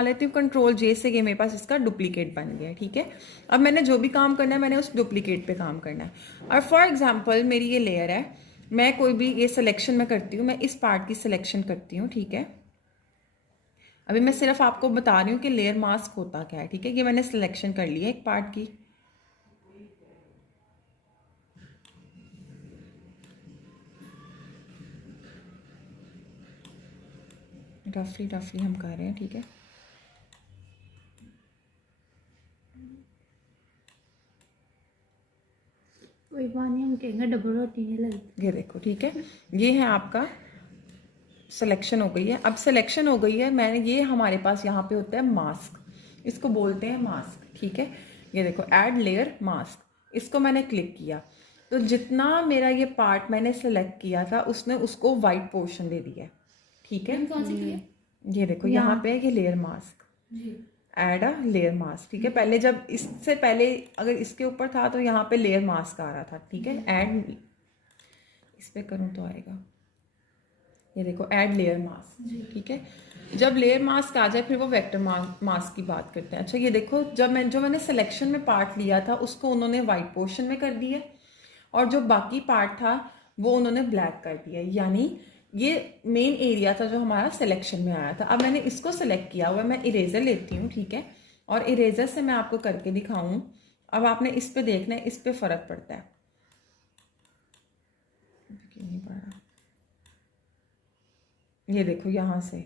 लेती हूँ कंट्रोल जे से, ये मेरे पास इसका डुप्लीकेट बन गया है। ठीक है, अब मैंने जो भी काम करना है मैंने उस डुप्लीकेट पे काम करना है। और फॉर एग्जांपल मेरी ये लेयर है, मैं कोई भी ये सिलेक्शन में करती हूँ, मैं इस पार्ट की सिलेक्शन करती हूँ। ठीक है, अभी मैं सिर्फ आपको बता रही हूँ कि लेयर मास्क होता क्या है। ठीक है, ये मैंने सिलेक्शन कर लिया एक पार्ट की। रफली हम कर रहे हैं। ठीक है, कोई बात नहीं, हम कहेंगे डबल रोटी नहीं लगती। ये देखो। ठीक है, ये है आपका सिलेक्शन हो गई है। अब सिलेक्शन हो गई है, मैंने ये हमारे पास यहाँ पे होता है मास्क, इसको बोलते हैं मास्क। ठीक है, ये देखो ऐड लेयर मास्क, इसको मैंने क्लिक किया तो जितना मेरा ये पार्ट मैंने सेलेक्ट किया था उसने उसको वाइट पोर्शन दे दिया। ठीक है, ये देखो यहाँ पे है ये layer mask, add a layer mask. ठीक है, पहले जब इससे पहले अगर इसके ऊपर था तो यहाँ पे लेयर मास्क आ रहा था। ठीक है, ऐड, इस पे करूँ तो आएगा, ये देखो ऐड लेयर मास्क। ठीक है, जब लेयर मास्क आ जाए फिर वो वेक्टर मास्क की बात करते हैं। अच्छा ये देखो, जब मैंने सिलेक्शन में पार्ट लिया था उसको उन्होंने वाइट पोर्शन में कर दिया और जो बाकी पार्ट था वो उन्होंने ब्लैक कर दिया। यानी ये मेन एरिया था जो हमारा सिलेक्शन में आया था। अब मैंने इसको सिलेक्ट किया हुआ, मैं इरेजर लेती हूँ। ठीक है, और इरेजर से मैं आपको करके दिखाऊं। अब आपने इस पे देखना है, इस पे फर्क पड़ता है। नहीं पड़ रहा, ये देखो यहाँ से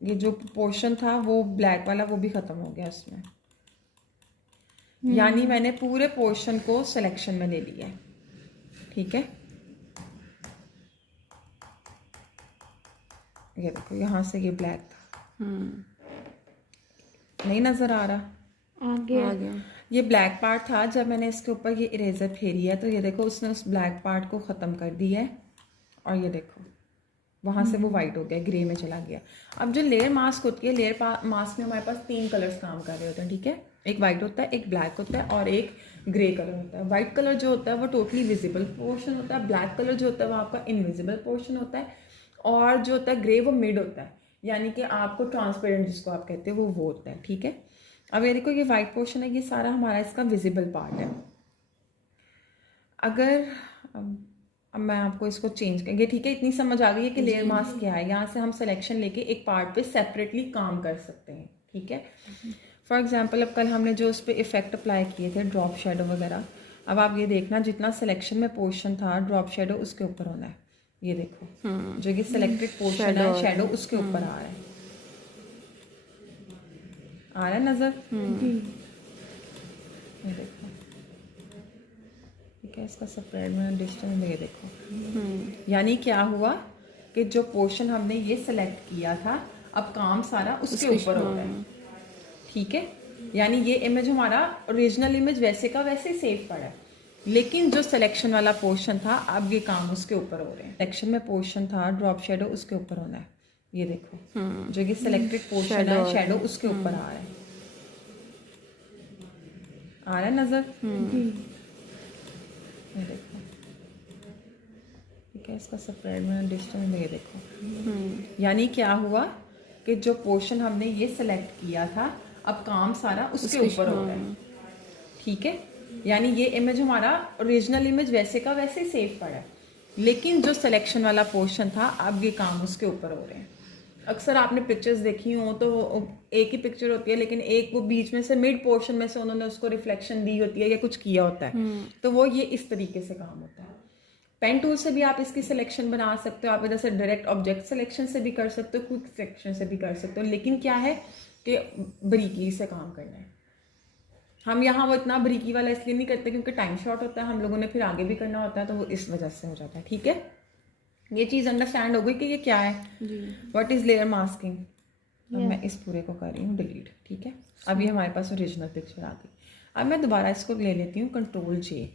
ये जो पोर्शन था वो ब्लैक वाला वो भी खत्म हो गया इसमें। यानी मैंने पूरे पोर्शन को सिलेक्शन में ले लिया है। ठीक है, ये देखो यहाँ से ये ब्लैक था, नहीं नजर आ रहा, आ गया। ये ब्लैक पार्ट था। जब मैंने इसके ऊपर ये इरेजर फेरी है तो ये देखो उसने उस ब्लैक पार्ट को ख़त्म कर दिया है और ये देखो वहाँ से वो वाइट हो गया, ग्रे में चला गया। अब जो लेयर मास्क होती है, लेयर मास्क में हमारे पास 3 कलर्स काम कर रहे होते हैं। ठीक है, एक वाइट होता है, एक ब्लैक होता है और एक ग्रे कलर होता है। वाइट कलर जो होता है वो टोटली विजिबल पोर्शन होता है, ब्लैक कलर जो होता है वो आपका इनविजिबल पोर्शन होता है और जो होता है ग्रे वो मिड होता है, यानी कि आपको ट्रांसपेरेंट जिसको आप कहते हैं वो होता है। ठीक है, अब ये देखो ये वाइट पोर्शन है, ये सारा हमारा इसका विजिबल पार्ट है। अगर अब मैं आपको इसको चेंज करेंगे। ठीक है, इतनी समझ आ गई है कि लेयर मास्क क्या है। यहाँ से हम सिलेक्शन लेके एक पार्ट पे सेपरेटली काम कर सकते हैं। ठीक है, फॉर एग्जांपल अब कल हमने जो उस पर इफेक्ट अप्लाई किए थे ड्रॉप शेडो वगैरह, अब आप ये देखना जितना सिलेक्शन में पोर्शन था ड्रॉप शेडो उसके ऊपर होना है। ये देखो जो ये सिलेक्टेड पोर्शन है शेडो उसके ऊपर आ रहा है, आ रहा है नजर। ये देखो, ठीक है, इसका सेपरेट में डिस्टेंस में ये देखो। यानी क्या हुआ कि जो पोर्शन हमने ये सेलेक्ट किया था अब काम सारा उसके ऊपर हो रहा है। ठीक है, यानी ये इमेज हमारा ओरिजिनल इमेज वैसे का वैसे ही सेव पड़ा है, लेकिन जो सिलेक्शन वाला पोर्शन था अब ये काम उसके ऊपर हो रहे हैं। सिलेक्शन में पोर्शन था ड्रॉप शेडो उसके ऊपर होना है। ये देखो जो ये सिलेक्टेड पोर्शन है शेडो उसके ऊपर आ रहा है, आ रहा है नजर। ये देखो, ठीक है, इसका सेपरेट में डिस्टेंस में ये देखो। यानी क्या हुआ कि जो पोर्शन हमने ये सेलेक्ट किया था अब काम सारा उसके ऊपर हो रहा है। ठीक है, यानी ये इमेज हमारा ओरिजिनल इमेज वैसे का वैसे ही सेव पड़ा है, लेकिन जो सिलेक्शन वाला पोर्शन था अब ये काम उसके ऊपर हो रहे हैं। अक्सर आपने पिक्चर्स देखी हो तो एक ही पिक्चर होती है लेकिन एक वो बीच में से मिड पोर्शन में से उन्होंने उसको रिफ्लेक्शन दी होती है या कुछ किया होता है, तो वो ये इस तरीके से काम होता है। पेन टूल से भी आप इसकी सिलेक्शन बना सकते हो, आप इधर से डायरेक्ट ऑब्जेक्ट सिलेक्शन से भी कर सकते हो, क्विक सिलेक्शन से भी कर सकते हो, लेकिन क्या है कि बारीकी से काम करना है। हम यहाँ वो इतना बारीकी वाला इसलिए नहीं करते क्योंकि टाइम शॉर्ट होता है, हम लोगों ने फिर आगे भी करना होता है तो वो इस वजह से हो जाता है। ठीक है, ये चीज़ अंडरस्टैंड हो गई कि ये क्या है, व्हाट इज लेयर मास्किंग। अब मैं इस पूरे को कर रही हूँ डिलीट। ठीक है, अभी हमारे पास ओरिजिनल पिक्चर आ गई। अब मैं दोबारा इसको ले लेती हूँ कंट्रोल जे।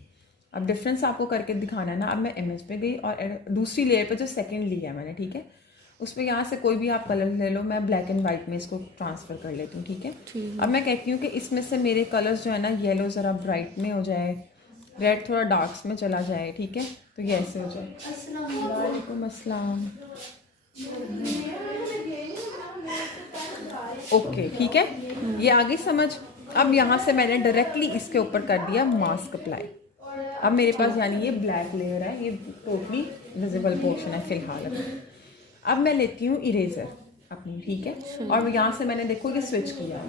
अब डिफरेंस आपको करके दिखाना है ना। अब मैं इमेज पे गई और दूसरी लेयर पे जो सेकंड लिया है मैंने, ठीक है, उस पर यहाँ से कोई भी आप कलर ले लो, मैं ब्लैक एंड वाइट में इसको ट्रांसफ़र कर लेती हूँ। ठीक है, अब मैं कहती हूँ कि इसमें से मेरे कलर्स जो है ना, येलो ज़रा ब्राइट में हो जाए, रेड थोड़ा डार्क्स में चला जाए। ठीक है, तो ये ऐसे हो जाए। वालेकुम अस्सलाम। ओके ठीक है, ये आ गई समझ। अब यहाँ से मैंने डायरेक्टली इसके ऊपर कर दिया मास्क अप्लाई। अब मेरे पास यानी ये ब्लैक लेयर है, ये टोटली विजिबल पोर्शन है फिलहाल। अब मैं लेती हूँ इरेजर अपनी, ठीक है, और यहाँ से मैंने देखो ये स्विच किया।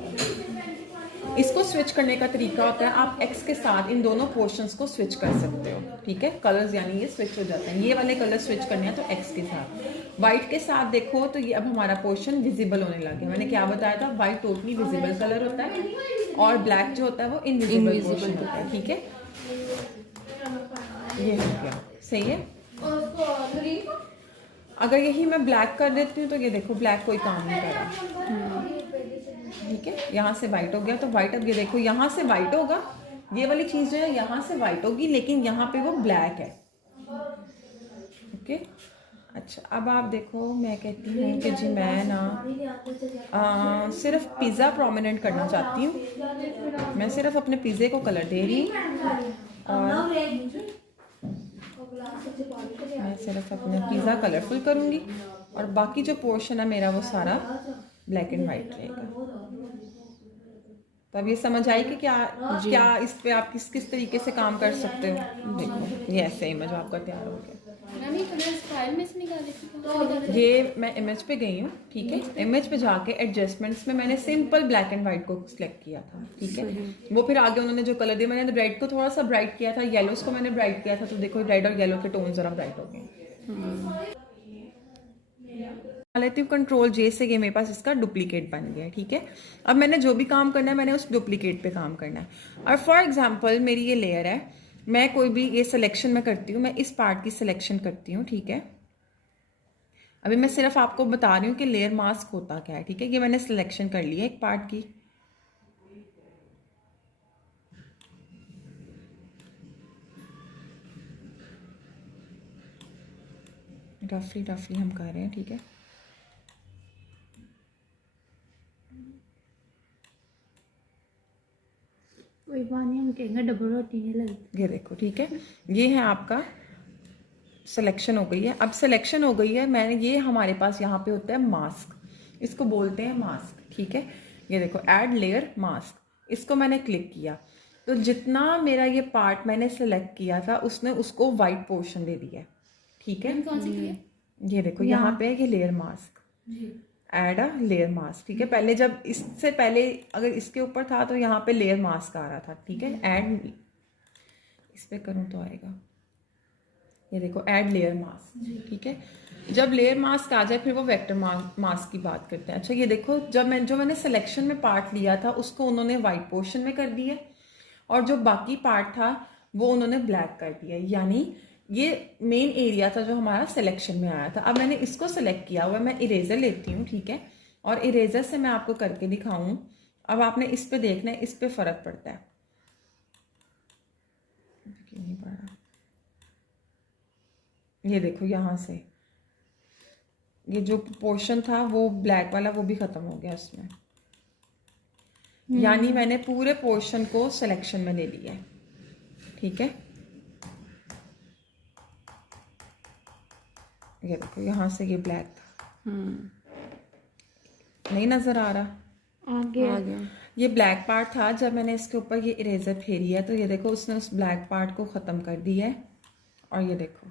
इसको स्विच करने का तरीका होता है, आप एक्स के साथ इन दोनों पोर्शंस को स्विच कर सकते हो, ठीक है। कलर्स यानी ये स्विच हो जाते हैं, ये वाले कलर स्विच करने हैं तो एक्स के साथ। वाइट के साथ देखो तो ये अब हमारा पोर्शन विजिबल होने लग गया। मैंने क्या बताया था, वाइट टोटली विजिबल कलर होता है और ब्लैक जो होता है वो इनविजिबल पोर्शन होता है, ठीक है। ये हो गया, सही है। अगर यही मैं ब्लैक कर देती हूँ तो ये देखो ब्लैक कोई काम नहीं कर रहा, ठीक है। यहाँ से वाइट हो गया तो वाइट, अब ये देखो यहाँ से वाइट होगा, ये वाली चीज जो है यहाँ से वाइट होगी, लेकिन यहाँ पे वो ब्लैक है, ओके। अच्छा, अब आप देखो, मैं कहती हूँ कि जी मैं ना सिर्फ पिज़्ज़ा प्रोमिनेंट करना चाहती हूँ। मैं सिर्फ अपने पिज़्ज़े को कलर दे रही हूँ और मैं सिर्फ अपने पिज़्ज़ा कलरफुल करूँगी और बाकी जो पोर्शन है मेरा वो सारा ब्लैक एंड वाइट रहेगा। तो अब ये समझ आई कि क्या इस पे आप किस तरीके से काम कर सकते हो। देखो ये ऐसे इमेज आपका तैयार हो गया। ये मैं इमेज पे गई हूँ, ठीक है। इमेज पे जाके एडजस्टमेंट्स में मैंने सिंपल ब्लैक एंड वाइट को सिलेक्ट किया था, ठीक है। वो फिर आगे उन्होंने जो कलर दिया, मैंने रेड को थोड़ा सा ब्राइट किया था, येलोस को मैंने ब्राइट किया था, तो देखो रेड और येलो के टोन जरा ब्राइट हो गए। लेती हूँ कंट्रोल जे से, ये मेरे पास इसका डुप्लीकेट बन गया है, ठीक है। अब मैंने जो भी काम करना है मैंने उस डुप्लीकेट पे काम करना है। और फॉर एग्जांपल मेरी ये लेयर है, मैं कोई भी ये सिलेक्शन में करती हूँ, मैं इस पार्ट की सिलेक्शन करती हूँ, ठीक है। अभी मैं सिर्फ आपको बता रही हूँ कि लेयर मास्क होता क्या है, ठीक है। ये मैंने सिलेक्शन कर लिया एक पार्ट की, रफली हम कर रहे हैं, ठीक है। कोई बात नहीं, हम कहेंगे डबल रोटी नहीं लगती। ये देखो, ठीक है, ये है आपका सिलेक्शन हो गई है। अब सिलेक्शन हो गई है, मैंने ये हमारे पास यहाँ पे होता है मास्क, इसको बोलते हैं मास्क, ठीक है। ये देखो ऐड लेयर मास्क, इसको मैंने क्लिक किया तो जितना मेरा ये पार्ट मैंने सिलेक्ट किया था उसने उसको वाइट पोर्शन दे दिया, ठीक है। ये देखो यहाँ पे ये layer mask, add a layer mask, ठीक है। पहले जब इससे पहले अगर इसके ऊपर था तो यहाँ पे लेयर मास्क आ रहा था, ठीक है। ऐड इस पे करूँ तो आएगा, ये देखो ऐड लेयर मास्क, ठीक है। जब लेयर मास्क आ जाए फिर वो वेक्टर मास्क की बात करते हैं। अच्छा ये देखो, जब मैंने सिलेक्शन में पार्ट लिया था उसको उन्होंने वाइट पोर्शन में कर दिया और जो बाकी पार्ट था वो उन्होंने ब्लैक कर दिया, यानी ये मेन एरिया था जो हमारा सिलेक्शन में आया था। अब मैंने इसको सिलेक्ट किया हुआ, मैं इरेजर लेती हूँ, ठीक है, और इरेजर से मैं आपको करके दिखाऊं। अब आपने इस पे देखना है, इस पे फर्क पड़ता है, नहीं पड़ रहा। ये देखो यहाँ से ये जो पोर्शन था वो ब्लैक वाला वो भी खत्म हो गया इसमें, यानी मैंने पूरे पोर्शन को सिलेक्शन में ले लिया है, ठीक है। ये देखो यहाँ से ये ब्लैक था, नहीं नजर आ रहा, आ गया। ये ब्लैक पार्ट था। जब मैंने इसके ऊपर ये इरेजर फेरी है तो ये देखो उसने उस ब्लैक पार्ट को ख़त्म कर दिया है और ये देखो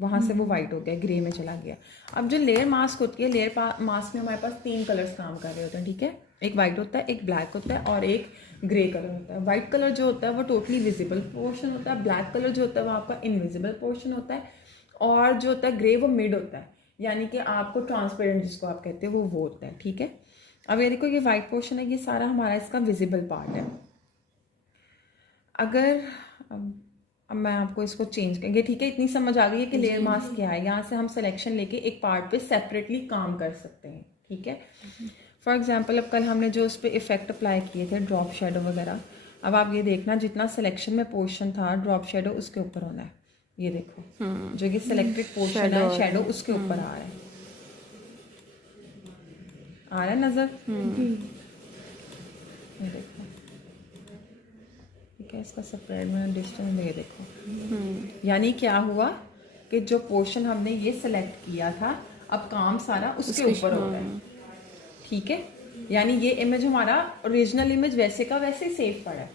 वहाँ से वो वाइट हो गया, ग्रे में चला गया। अब जो लेयर मास्क होती है, लेयर मास्क में हमारे पास 3 कलर्स काम कर रहे होते हैं, ठीक है। एक वाइट होता है, एक ब्लैक होता है और एक ग्रे कलर होता है। वाइट कलर जो होता है वो टोटली विजिबल पोर्शन होता है, ब्लैक कलर जो होता है वो आपका इनविजिबल पोर्शन होता है और जो होता है ग्रे वो मिड होता है, यानी कि आपको ट्रांसपेरेंट जिसको आप कहते हैं वो होता है, ठीक है। अब ये देखो ये वाइट पोर्शन है, ये सारा हमारा इसका विजिबल पार्ट है। अगर अब मैं आपको इसको चेंज करेंगे, ठीक है। इतनी समझ आ गई है कि लेयर मास्क क्या है। यहाँ से हम सिलेक्शन लेके एक पार्ट पे सेपरेटली काम कर सकते हैं, ठीक है। फॉर एग्जांपल अब कल हमने जो उस पर इफेक्ट अप्लाई किए थे, ड्रॉप शेडो वगैरह, अब आप ये देखना जितना सिलेक्शन में पोर्शन था ड्रॉप शेडो उसके ऊपर होना है। ये देखो जो ये सिलेक्टेड पोर्शन है शेडो उसके ऊपर आ रहा है, आ रहा है नजर। ये देखो, ठीक है, इसका सेपरेट में डिस्टेंस ये देखो, यानी क्या हुआ कि जो पोर्शन हमने ये सिलेक्ट किया था अब काम सारा उसके ऊपर हो रहा है, ठीक है। यानी ये इमेज हमारा ओरिजिनल इमेज वैसे का वैसे ही सेव पड़ा है,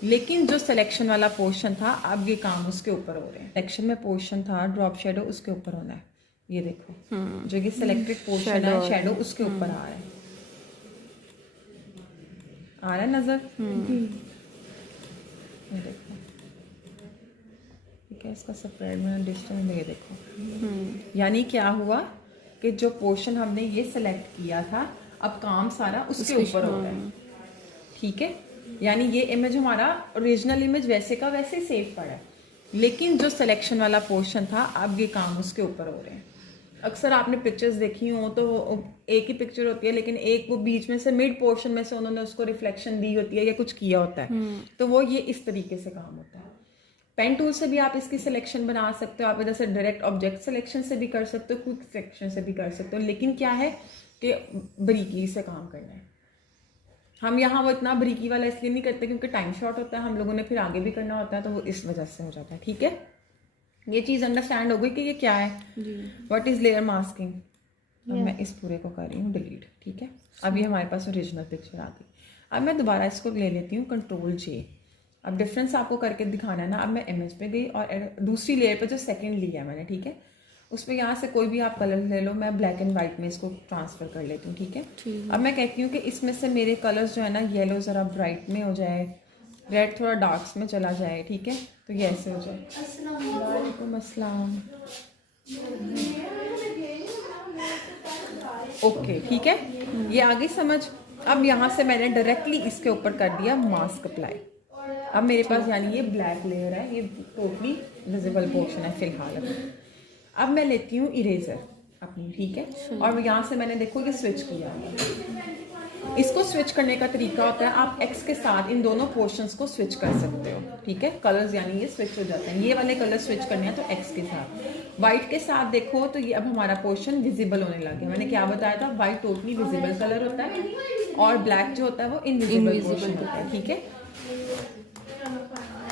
लेकिन जो सिलेक्शन वाला पोर्शन था अब ये काम उसके ऊपर हो रहे हैं। सिलेक्शन में पोर्शन था ड्रॉप शेडो, उसके ऊपर होना है। ये देखो जो कि सिलेक्टेड पोर्शन है शेडो उसके ऊपर आ रहा है। आ रहा है नजर? ये देखो ठीक है, इसका स्प्रेड में डिस्टेंस ये देखो। यानी क्या हुआ कि जो पोर्शन हमने ये सिलेक्ट किया था अब काम सारा उसके ऊपर हो रहा है। ठीक है, यानी ये इमेज हमारा ओरिजिनल इमेज वैसे का वैसे ही सेव पड़ा है, लेकिन जो सिलेक्शन वाला पोर्शन था अब ये काम उसके ऊपर हो रहे हैं। अक्सर आपने पिक्चर्स देखी हो तो एक ही पिक्चर होती है, लेकिन एक वो बीच में से मिड पोर्शन में से उन्होंने उसको रिफ्लेक्शन दी होती है या कुछ किया होता है, तो वो ये इस तरीके से काम होता है। पेन टूल से भी आप इसकी सिलेक्शन बना सकते हो, आप इधर से डायरेक्ट ऑब्जेक्ट सिलेक्शन से भी कर सकते हो, क्विक सिलेक्शन से भी कर सकते हो, लेकिन क्या है कि बारीकी से काम करना है। हम यहाँ वो इतना बारीकी वाला इसलिए नहीं करते क्योंकि टाइम शॉर्ट होता है, हम लोगों ने फिर आगे भी करना होता है, तो वो इस वजह से हो जाता है। ठीक है, ये चीज़ अंडरस्टैंड हो गई कि ये क्या है, व्हाट इज लेयर मास्किंग। अब मैं इस पूरे को कर रही हूँ डिलीट। ठीक है, अब ये हमारे पास ओरिजिनल पिक्चर आ गई। अब मैं दोबारा इसको ले लेती हूँ कंट्रोल जे। अब डिफरेंस आपको करके दिखाना है ना। अब मैं इमेज पे गई और दूसरी लेयर पे जो सेकंड लिया है मैंने, ठीक है, उसमें यहाँ से कोई भी आप कलर ले लो, मैं ब्लैक एंड वाइट में इसको ट्रांसफर कर लेती हूँ। ठीक है, अब मैं कहती हूँ कि इसमें से मेरे कलर्स जो है ना, येलो ज़रा ब्राइट में हो जाए, रेड थोड़ा डार्क्स में चला जाए। ठीक है, तो ये ऐसे हो जाए। वालेकुम अस्सलाम। ओके ठीक है, ये आ गई समझ। अब यहाँ से मैंने डायरेक्टली इसके ऊपर कर दिया मास्क अप्लाई। अब मेरे पास यानी ये ब्लैक लेयर है, ये टोटली विजिबल पोर्शन है फिलहाल। अब मैं लेती हूँ इरेजर अपनी। ठीक है, और यहाँ से मैंने देखो ये स्विच किया। इसको स्विच करने का तरीका होता है, आप एक्स के साथ इन दोनों पोर्शंस को स्विच कर सकते हो। ठीक है, कलर्स यानी ये स्विच हो जाते हैं। ये वाले कलर स्विच करने हैं तो एक्स के साथ। वाइट के साथ देखो तो ये अब हमारा पोर्शन विजिबल होने लग गया। मैंने क्या बताया था, वाइट टोटली विजिबल कलर होता है और ब्लैक जो होता है वो इनविजिबल पोर्शन होता है। ठीक है,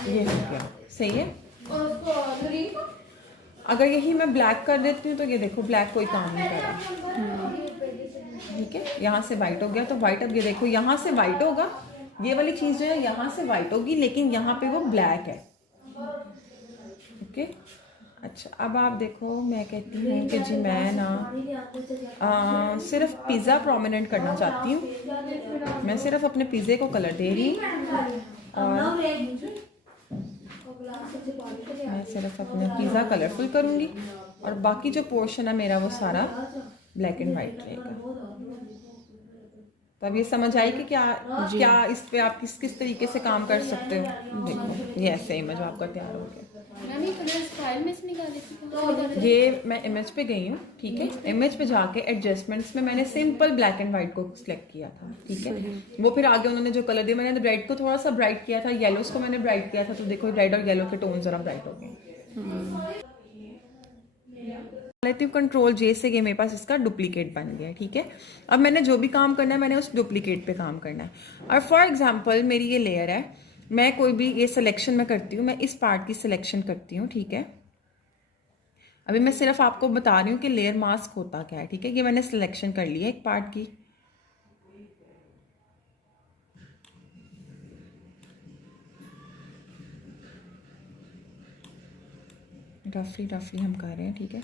ये हो गया, सही है। अगर यही मैं ब्लैक कर देती हूँ तो ये देखो ब्लैक कोई काम नहीं कर रहा। ठीक है, यहाँ से वाइट हो गया तो वाइट, अब ये देखो यहाँ से वाइट होगा, ये वाली चीज जो है यहाँ से वाइट होगी, लेकिन यहाँ पे वो ब्लैक है। ओके, अच्छा अब आप देखो, मैं कहती हूँ कि जी मैं ना सिर्फ पिज़्ज़ा प्रोमिनेंट करना चाहती हूँ। मैं सिर्फ अपने पिज़्ज़े को कलर दे रही और मैं सिर्फ अपने पिज़्ज़ा कलरफुल करूँगी और बाकी जो पोर्शन है मेरा वो सारा ब्लैक एंड वाइट रहेगा। तो अब ये समझ आई कि क्या इस पे आप किस तरीके से काम कर सकते हो। देखो ये ऐसे इमेज आपका तैयार हो गया। ये मैं इमेज पे गई हूँ। ठीक है, इमेज पे जाके एडजस्टमेंट्स में मैंने सिंपल ब्लैक एंड व्हाइट को सिलेक्ट किया था। ठीक है, वो फिर आगे उन्होंने जो कलर दिया, मैंने रेड को थोड़ा सा ब्राइट किया था, येलोस को मैंने ब्राइट किया था, तो देखो रेड और येलो के टोन जरा ब्राइट हो गए। लेती हूँ कंट्रोल जे से, ये मेरे पास इसका डुप्लीकेट बन गया है। ठीक है, अब मैंने जो भी काम करना है मैंने उस डुप्लीकेट पे काम करना है। और फॉर एग्जांपल मेरी ये लेयर है, मैं कोई भी ये सिलेक्शन में करती हूँ, मैं इस पार्ट की सिलेक्शन करती हूँ। ठीक है, अभी मैं सिर्फ आपको बता रही हूँ कि लेयर मास्क होता क्या है। ठीक है, ये मैंने सिलेक्शन कर लिया एक पार्ट की। रफली हम कर रहे हैं। ठीक है,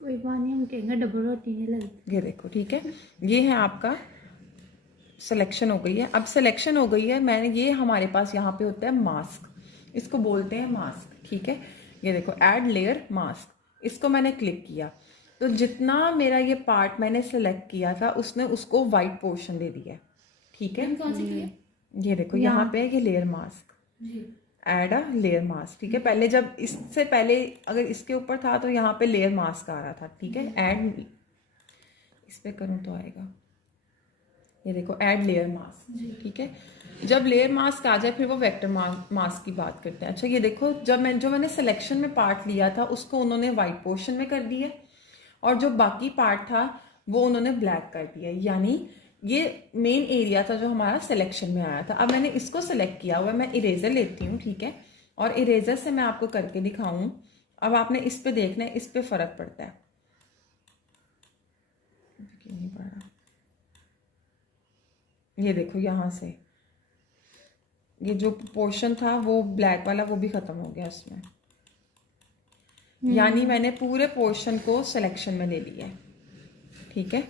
कोई बात नहीं, हम कहेंगे डबल रोटी नहीं लगती। ये देखो। ठीक है, ये है आपका सिलेक्शन हो गई है। अब सिलेक्शन हो गई है, मैंने ये हमारे पास यहाँ पे होता है मास्क, इसको बोलते हैं मास्क। ठीक है, ये देखो ऐड लेयर मास्क, इसको मैंने क्लिक किया तो जितना मेरा ये पार्ट मैंने सेलेक्ट किया था उसने उसको वाइट पोर्शन दे दिया। ठीक है, ये देखो यहाँ पे ये layer mask, add a layer mask. ठीक है, पहले जब इससे पहले अगर इसके ऊपर था तो यहाँ पे लेयर मास्क आ रहा था। ठीक है, ऐड इस पे करूँ तो आएगा, ये देखो ऐड लेयर मास्क। ठीक है, जब लेयर मास्क आ जाए फिर वो वेक्टर मास्क की बात करते हैं। अच्छा ये देखो, जब मैंने सिलेक्शन में पार्ट लिया था उसको उन्होंने वाइट पोर्शन में कर दिया और जो बाकी पार्ट था वो उन्होंने ब्लैक कर दिया। यानी ये मेन एरिया था जो हमारा सिलेक्शन में आया था। अब मैंने इसको सिलेक्ट किया हुआ है, मैं इरेजर लेती हूँ। ठीक है, और इरेजर से मैं आपको करके दिखाऊं। अब आपने इस पे देखना है, इस पे फर्क पड़ता है। नहीं पड़ रहा, ये देखो यहाँ से ये जो पोर्शन था वो ब्लैक वाला वो भी खत्म हो गया उसमें। यानी मैंने पूरे पोर्शन को सिलेक्शन में ले लिया है, ठीक है।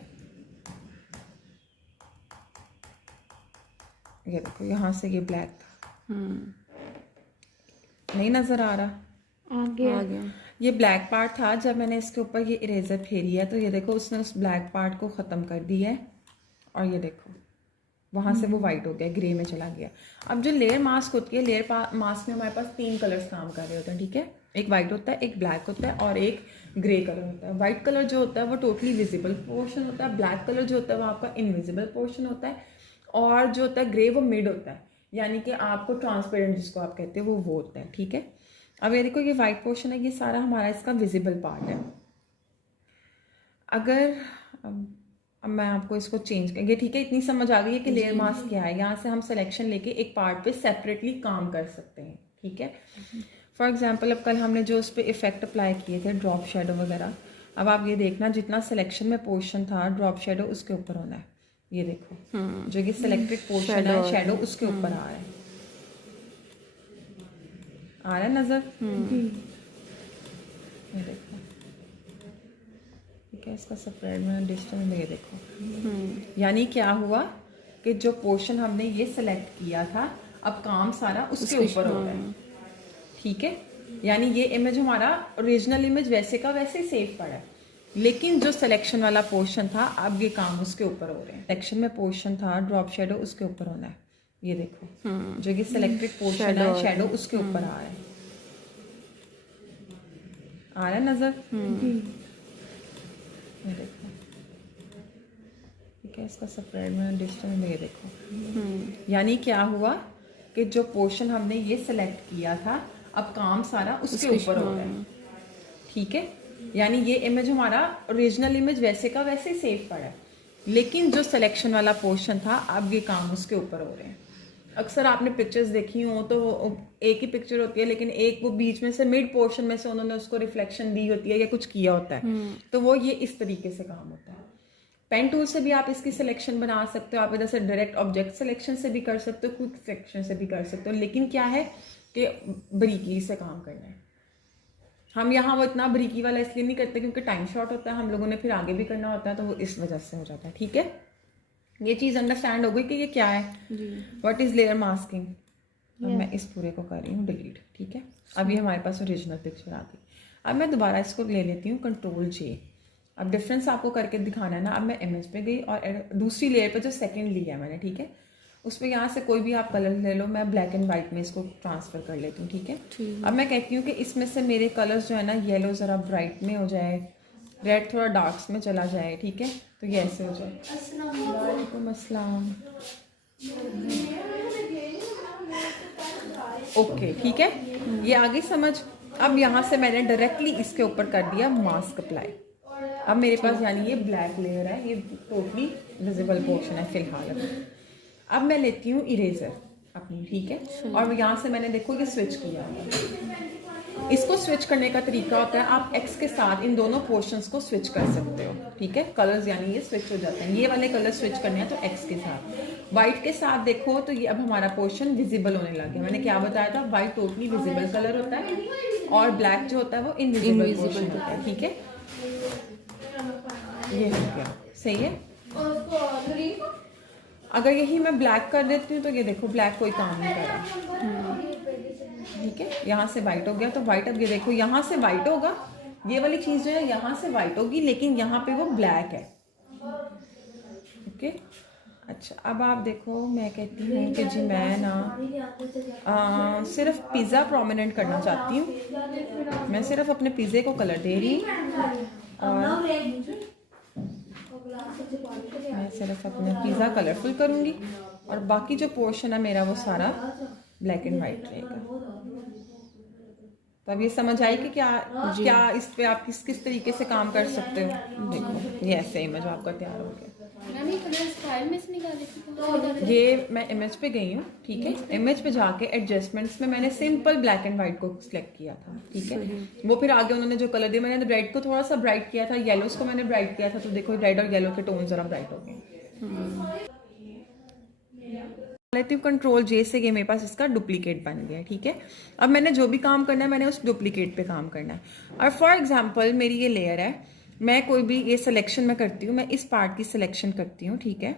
ये देखो यहाँ से ये ब्लैक था, नहीं नजर आ रहा, आ गया। ये ब्लैक पार्ट था। जब मैंने इसके ऊपर ये इरेजर फेरी है तो ये देखो उसने उस ब्लैक पार्ट को ख़त्म कर दिया है, और ये देखो वहाँ से वो वाइट हो गया, ग्रे में चला गया। अब जो लेयर मास्क होती है, लेयर मास्क में हमारे पास 3 कलर्स काम कर रहे होते हैं, ठीक है। एक वाइट होता है, एक ब्लैक होता है और एक ग्रे कलर होता है। वाइट कलर जो होता है वो टोटली विजिबल पोर्शन होता है, ब्लैक कलर जो होता है वो आपका इनविजिबल पोर्शन होता है, और जो होता है ग्रे वो मिड होता है, यानी कि आपको ट्रांसपेरेंट जिसको आप कहते हैं वो होता है, ठीक है। अब ये देखो ये वाइट पोर्शन है, ये सारा हमारा इसका विजिबल पार्ट है। अगर अब मैं आपको इसको चेंज करेंगे, ठीक है। इतनी समझ आ गई है कि लेयर मास्क क्या है। यहाँ से हम सिलेक्शन लेके एक पार्ट पे सेपरेटली काम कर सकते हैं, ठीक है। फॉर एग्जांपल अब कल हमने जो उस पर इफेक्ट अप्लाई किए थे, ड्रॉप शेडो वगैरह, अब आप ये देखना जितना सिलेक्शन में पोर्शन था ड्रॉप शेडो उसके ऊपर होना है। ये देखो जो ये सिलेक्टेड पोर्शन है शेडो उसके ऊपर आ रहा है नजर। ये देखो ठीक है, इसका स्प्रेड में डिस्टेंस ये देखो। यानी क्या हुआ कि जो पोर्शन हमने ये सिलेक्ट किया था अब काम सारा उसके ऊपर हो रहा है, ठीक है। यानी ये इमेज हमारा ओरिजिनल इमेज वैसे का वैसे सेव पड़ा है, लेकिन जो सिलेक्शन वाला पोर्शन था अब ये काम उसके ऊपर हो रहे हैं। सिलेक्शन में पोर्शन था ड्रॉप शेडो उसके ऊपर होना है। ये देखो जो ये सिलेक्टेड पोर्शन है शेडो उसके ऊपर आ रहा है नजर। ये देखो ठीक है, इसका स्प्रेड में डिस्टेंस ये देखो। यानी क्या हुआ कि जो पोर्शन हमने ये सिलेक्ट किया था अब काम सारा उसके ऊपर हो रहा है, ठीक है। यानी ये इमेज हमारा ओरिजिनल इमेज वैसे का वैसे सेव पड़ा है, लेकिन जो सिलेक्शन वाला पोर्शन था अब ये काम उसके ऊपर हो रहे हैं। अक्सर आपने पिक्चर्स देखी हो तो एक ही पिक्चर होती है, लेकिन एक वो बीच में से मिड पोर्शन में से उन्होंने उसको रिफ्लेक्शन दी होती है या कुछ किया होता है, तो वो ये इस तरीके से काम होता है। पेन टूल से भी आप इसकी सिलेक्शन बना सकते हो, आप इधर से डायरेक्ट ऑब्जेक्ट सिलेक्शन से भी कर सकते हो, क्विक सिलेक्शन से भी कर सकते हो, लेकिन क्या है कि बारीकी से काम करना है। हम यहाँ वो इतना बारीकी वाला इसलिए नहीं करते क्योंकि टाइम शॉर्ट होता है, हम लोगों ने फिर आगे भी करना होता है, तो वो इस वजह से हो जाता है, ठीक है। ये चीज़ अंडरस्टैंड हो गई कि ये क्या है, व्हाट इज लेयर मास्किंग। अब मैं इस पूरे को कर रही हूँ डिलीट, ठीक है। अब ये हमारे पास ओरिजिनल पिक्चर आ गई। अब मैं दोबारा इसको ले लेती हूँ Ctrl+J। अब डिफरेंस आपको करके दिखाना है ना। अब मैं इमेज पे गई और दूसरी लेयर पे जो सेकंड लिया है मैंने, ठीक है, उस पर यहाँ से कोई भी आप कलर ले लो। मैं ब्लैक एंड वाइट में इसको ट्रांसफ़र कर लेती हूँ, ठीक है। अब मैं कहती हूँ कि इसमें से मेरे कलर्स जो है ना, येलो ज़रा ब्राइट में हो जाए, रेड थोड़ा डार्क्स में चला जाए, ठीक है, तो ये ऐसे हो जाए। वालेकुम अस्सलाम। ओके ठीक है, ये आगे समझ। अब यहाँ से मैंने डायरेक्टली इसके ऊपर कर दिया मास्क अप्लाई। अब मेरे पास यानी ये ब्लैक लेयर है, ये टोटली विजिबल पोर्शन है फिलहाल। अब मैं लेती हूँ इरेजर अपनी, ठीक है, और यहाँ से मैंने देखो ये स्विच किया। इसको स्विच करने का तरीका होता है, आप एक्स के साथ इन दोनों पोर्शंस को स्विच कर सकते हो, ठीक है। कलर्स यानी ये स्विच हो जाते हैं, ये वाले कलर स्विच करने हैं तो एक्स के साथ। वाइट के साथ देखो तो ये अब हमारा पोर्शन विजिबल होने लग गया। मैंने क्या बताया था, वाइट टोटली विजिबल कलर होता है और ब्लैक जो होता है वो इनविजिबल पोर्शन होता है, ठीक है। ये हो गया, सही है। अगर यही मैं ब्लैक कर देती हूँ तो ये देखो ब्लैक कोई काम नहीं कर रहा, ठीक है। यहाँ से वाइट हो गया तो वाइट, अब ये देखो यहाँ से वाइट होगा, ये वाली चीज़ जो है यहाँ से वाइट होगी, लेकिन यहाँ पे वो ब्लैक है, ओके। अच्छा अब आप देखो, मैं कहती हूँ कि जी मैं ना सिर्फ पिज़्ज़ा प्रोमिनेंट करना चाहती हूँ। मैं सिर्फ अपने पिज़्ज़े को कलर दे रही हूँ और मैं सिर्फ अपना पिज़्ज़ा कलरफुल करूँगी और बाकी जो पोर्शन है मेरा वो सारा ब्लैक एंड वाइट रहेगा। तो अब ये समझ आई कि क्या इस पे आप किस किस तरीके से काम कर सकते हो। देखो ये ऐसे इमेज आपका तैयार हो गया। मैम ये कलर फाइल में से निकाले थे ये मैं इमेज पे गई हूँ, ठीक है। इमेज पे जाके एडजस्टमेंट्स में मैंने सिंपल ब्लैक एंड व्हाइट को सिलेक्ट किया था, ठीक है। वो फिर आगे उन्होंने जो कलर दिया, मैंने रेड को थोड़ा सा ब्राइट किया था, येलोस को मैंने ब्राइट किया था, तो देखो रेड और येलो के टोन जरा ब्राइट हो गए। लेती हूँ कंट्रोल जे से, ये मेरे पास इसका डुप्लीकेट बन गया है, ठीक है। अब मैंने जो भी काम करना है मैंने उस डुप्लीकेट पे काम करना है। और फॉर एग्जांपल मेरी ये लेयर है, मैं कोई भी ये सिलेक्शन में करती हूँ, मैं इस पार्ट की सिलेक्शन करती हूँ, ठीक है।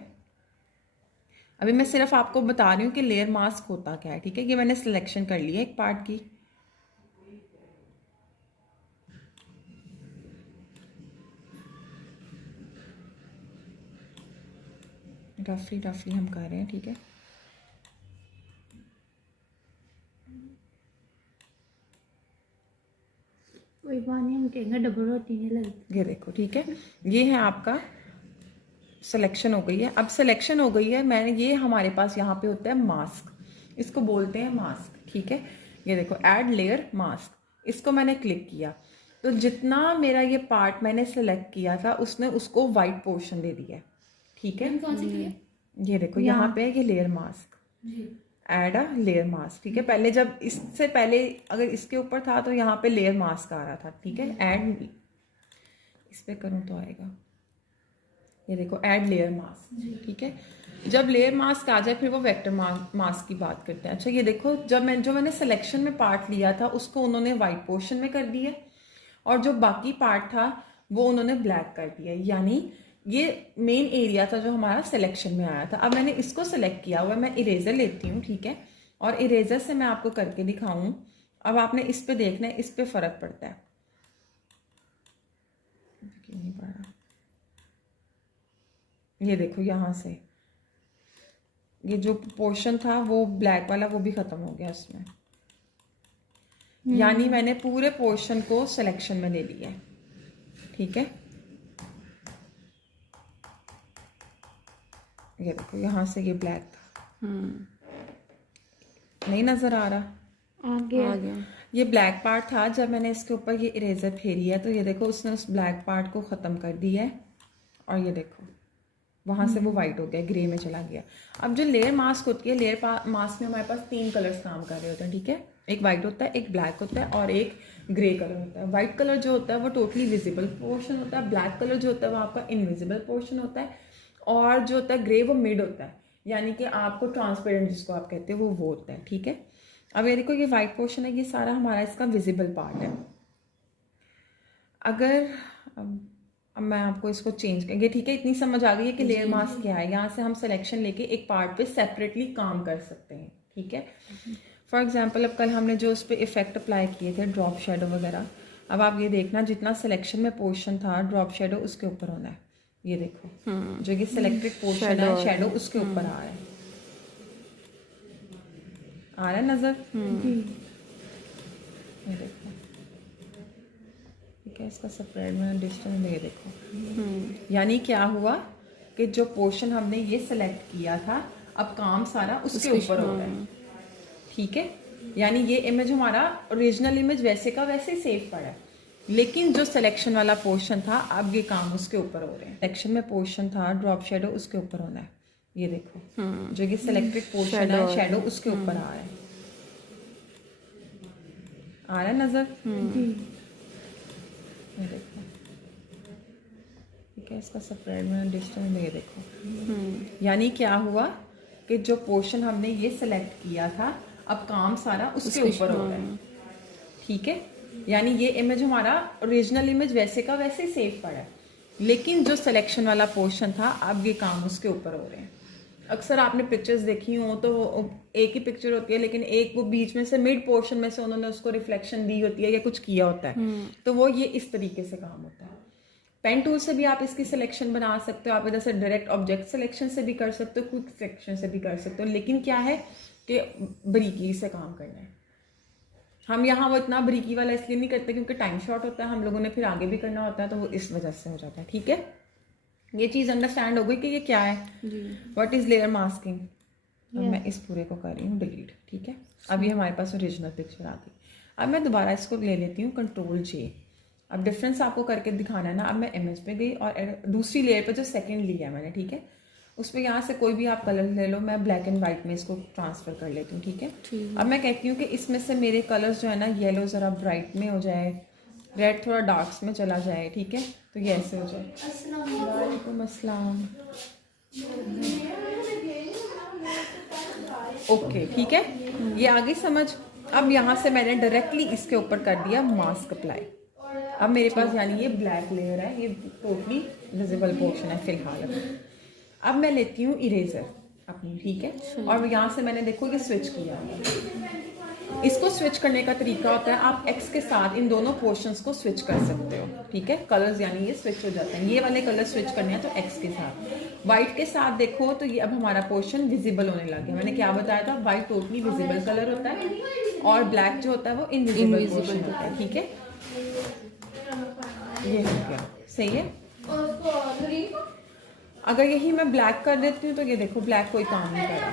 अभी मैं सिर्फ आपको बता रही हूँ कि लेयर मास्क होता क्या है, ठीक है। ये मैंने सिलेक्शन कर ली है एक पार्ट की। रफली हम कर रहे हैं, ठीक है। कोई बात नहीं, हम कहेंगे डबल रोटी नहीं लगती। ये देखो, ठीक है। ये है आपका सिलेक्शन हो गई है। अब सिलेक्शन हो गई है, मैंने ये हमारे पास यहाँ पे होता है मास्क, इसको बोलते हैं मास्क, ठीक है। ये देखो ऐड लेयर मास्क, इसको मैंने क्लिक किया तो जितना मेरा ये पार्ट मैंने सेलेक्ट किया था उसने उसको वाइट पोर्शन दे दिया है, ठीक है। ये देखो यहाँ पे है ये layer mask, add a layer mask, ठीक है। पहले जब इससे पहले अगर इसके ऊपर था तो यहाँ पे लेयर मास्क आ रहा था, ठीक है। ऐड इस पे करूँ तो आएगा, ये देखो ऐड लेयर मास्क, ठीक है। जब लेयर मास्क आ जाए फिर वो वेक्टर मास्क की बात करते हैं। अच्छा ये देखो, जब मैंने सिलेक्शन में पार्ट लिया था उसको उन्होंने वाइट पोर्शन में कर दिया और जो बाकी पार्ट था वो उन्होंने ब्लैक कर दिया, यानी ये मेन एरिया था जो हमारा सिलेक्शन में आया था। अब मैंने इसको सिलेक्ट किया हुआ है, मैं इरेजर लेती हूँ, ठीक है। और इरेजर से मैं आपको करके दिखाऊं। अब आपने इस पे देखना है, इस पे फर्क पड़ता है, क्यों नहीं पड़ रहा। ये देखो यहाँ से ये जो पोर्शन था वो ब्लैक वाला वो भी खत्म हो गया उसमें, यानी मैंने पूरे पोर्शन को सिलेक्शन में ले लिया है, ठीक है। ये देखो यहाँ से ये ब्लैक था, नहीं नजर आ रहा, आ गया। ये ब्लैक पार्ट था। जब मैंने इसके ऊपर ये इरेजर फेरी है तो ये देखो उसने उस ब्लैक पार्ट को ख़त्म कर दिया है और ये देखो वहाँ से वो वाइट हो गया, ग्रे में चला गया। अब जो लेयर मास्क होती है, लेयर मास्क में हमारे पास 3 कलर्स काम कर रहे होते हैं, ठीक है। एक वाइट होता है, एक ब्लैक होता है और एक ग्रे कलर होता है। वाइट कलर जो होता है वो टोटली विजिबल पोर्शन होता है, ब्लैक कलर जो होता है वो आपका इनविजिबल पोर्शन होता है और जो होता है ग्रे वो मिड होता है, यानी कि आपको ट्रांसपेरेंट जिसको आप कहते हैं वो होता है, ठीक है। अब ये देखो ये वाइट पोर्शन है, ये सारा हमारा इसका विजिबल पार्ट है। अगर अब मैं आपको इसको चेंज करेंगे, ठीक है। इतनी समझ आ गई है कि लेयर मास्क क्या है। यहाँ से हम सिलेक्शन लेके एक पार्ट पे सेपरेटली काम कर सकते हैं, ठीक है। फॉर एग्जांपल अब कल हमने जो उस पर इफेक्ट अप्लाई किए थे ड्रॉप शेडो वगैरह, अब आप ये देखना जितना सिलेक्शन में पोर्शन था ड्रॉप शेडो उसके ऊपर होना है। ये देखो जो ये सिलेक्टेड पोर्शन है शेडो उसके ऊपर आ रहा है नजर। ये देखो, ठीक है। इसका स्प्रेड में डिस्टेंस ये देखो, यानी क्या हुआ कि जो पोर्शन हमने ये सेलेक्ट किया था अब काम सारा उसके ऊपर हो रहा है, ठीक है। यानी ये इमेज हमारा ओरिजिनल इमेज वैसे का वैसे सेव पड़ा है, लेकिन जो सिलेक्शन वाला पोर्शन था अब ये काम उसके ऊपर हो रहे हैं। सिलेक्शन में पोर्शन था ड्रॉप शेडो उसके ऊपर होना है। ये देखो जो ये सिलेक्टेड पोर्शन है शेडो उसके ऊपर आ रहा है नजर। ये देखो, ठीक है। इसका स्प्रेड में डिस्टेंस ये देखो, यानी क्या हुआ कि जो पोर्शन हमने ये सिलेक्ट किया था अब काम सारा उसके ऊपर हो रहा है, ठीक है। यानी ये इमेज हमारा ओरिजिनल इमेज वैसे का वैसे सेव पड़ा है, लेकिन जो सिलेक्शन वाला पोर्शन था अब ये काम उसके ऊपर हो रहे हैं। अक्सर आपने पिक्चर्स देखी हो तो एक ही पिक्चर होती है लेकिन एक वो बीच में से मिड पोर्शन में से उन्होंने उसको रिफ्लेक्शन दी होती है या कुछ किया होता है, तो वो ये इस तरीके से काम होता है। पेन टूल से भी आप इसकी सिलेक्शन बना सकते हो, आप इधर से डायरेक्ट ऑब्जेक्ट सिलेक्शन से भी कर सकते हो, क्विक सिलेक्शन से भी कर सकते हो, लेकिन क्या है कि बारीकी से काम करना है। हम यहाँ वो इतना बारीकी वाला इसलिए नहीं करते क्योंकि टाइम शॉर्ट होता है, हम लोगों ने फिर आगे भी करना होता है, तो वो इस वजह से हो जाता है, ठीक है। ये चीज़ अंडरस्टैंड हो गई कि ये क्या है, व्हाट इज लेयर मास्किंग। अब मैं इस पूरे को कर रही हूँ डिलीट, ठीक है। अब ये हमारे पास ओरिजिनल पिक्चर आ गई। अब मैं दोबारा इसको ले लेती हूँ कंट्रोल जे अब डिफरेंस आपको करके दिखाना है ना। अब मैं इमेज पे गई और दूसरी लेयर पे जो सेकंड लिया है मैंने, ठीक है, उस पर यहाँ से कोई भी आप कलर ले लो, मैं ब्लैक एंड वाइट में इसको ट्रांसफ़र कर लेती हूँ, ठीक है। अब मैं कहती हूँ कि इसमें से मेरे कलर्स जो है ना, येलो ज़रा ब्राइट में हो जाए, रेड थोड़ा डार्क्स में चला जाए, ठीक है, तो ये ऐसे हो जाए। वालेकुम अस्सलाम। ओके, ठीक है, ये आगे समझ। अब यहाँ से मैंने डायरेक्टली इसके ऊपर कर दिया मास्क अप्लाई। अब मेरे पास यानी ये ब्लैक लेयर है, ये टोटली विजिबल पोर्शन है फिलहाल। अब मैं लेती हूँ इरेजर अपनी, ठीक है, और यहाँ से मैंने देखो ये स्विच किया। इसको स्विच करने का तरीका होता है, आप एक्स के साथ इन दोनों पोर्शंस को स्विच कर सकते हो, ठीक है। कलर्स यानी ये स्विच हो जाते हैं, ये वाले कलर स्विच करने हैं तो एक्स के साथ। वाइट के साथ देखो तो ये अब हमारा पोर्शन विजिबल होने लग गया। मैंने क्या बताया था, वाइट टोटली विजिबल कलर होता है और ब्लैक जो होता है वो इनविजिबल पोर्शन होता है, ठीक है। ये हो गया, सही है। अगर यही मैं ब्लैक कर देती हूँ तो ये देखो ब्लैक कोई काम नहीं कर रहा,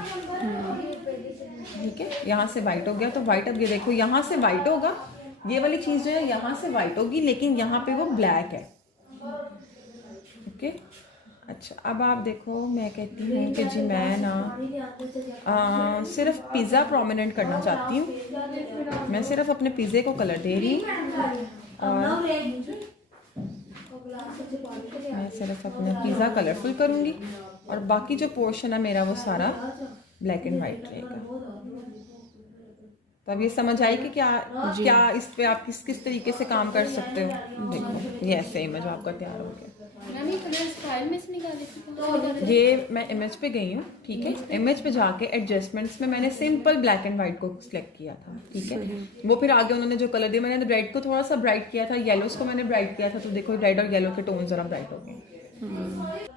ठीक है। यहाँ से वाइट हो गया तो वाइट, अब ये देखो यहाँ से वाइट होगा, ये वाली चीज़ जो है यहाँ से वाइट होगी, लेकिन यहाँ पे वो ब्लैक है, ओके। अच्छा, अब आप देखो, मैं कहती हूँ कि जी मैं ना सिर्फ पिज़्ज़ा प्रोमिनेंट करना चाहती हूँ। मैं सिर्फ अपने पिज़्ज़े को कलर दे रही हूँ और मैं सिर्फ अपना पिज़्ज़ा कलरफुल करूँगी और बाकी जो पोर्शन है मेरा वो सारा ब्लैक एंड वाइट रहेगा। तो अब ये समझ आई कि क्या इस पे आप किस तरीके से काम कर सकते हो। देखो ये ऐसे इमेज आपका तैयार हो गया। ये मैं इमेज पे गई हूँ, ठीक है। इमेज पे जाके एडजस्टमेंट्स में मैंने सिंपल ब्लैक एंड वाइट को सिलेक्ट किया था, ठीक है। वो फिर आगे उन्होंने जो कलर दिया, मैंने रेड को थोड़ा सा ब्राइट किया था, येलोस को मैंने ब्राइट किया था, तो देखो रेड और येलो के टोन जरा ब्राइट हो गए।